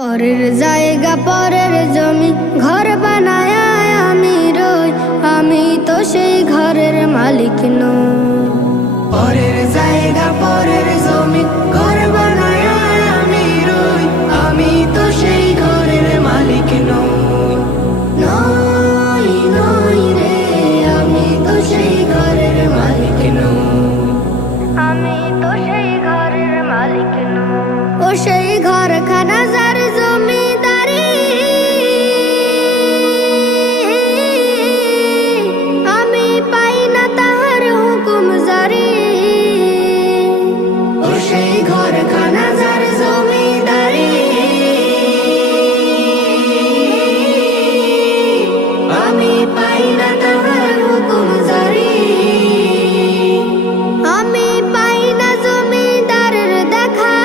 পরের জায়গা পরের জমি ঘর বানায় আমি রই, আমি তো সেই ঘরের মালিক নই। পরের জায়গা পরের জমি ঘর বানায় আমি রই, আমি তো সেই ঘরের মালিক নই। নই নই রে, আমি তো সেই ঘরের মালিক নই, আমি তো সেই ঘরের মালিক নই। ও সেই ঘরখানা যার জমিদারি, আমি পাই না তাহার হুকুম জারি। ও সেই ঘরখানা যার জমিদারি, আমি পাই না তাহার হুকুম জারি। আমি পাই না জমিদারের দেখা,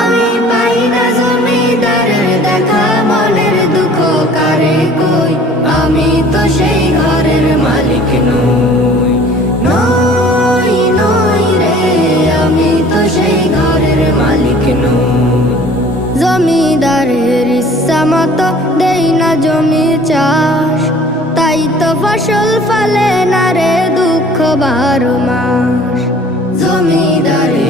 আমি পাই না জমিদারের দেখা। মনের দুঃখ কারে কই, আমি তো সেই ঘরের মালিক নই। নই নই রে, আমি তো সেই ঘরের মালিক নই। জমিদারের ইচ্ছা মতো দেই না জমি চাষ, তাই তো ফসল ফলে না রে দুঃখ 12 মাস। জমিদারের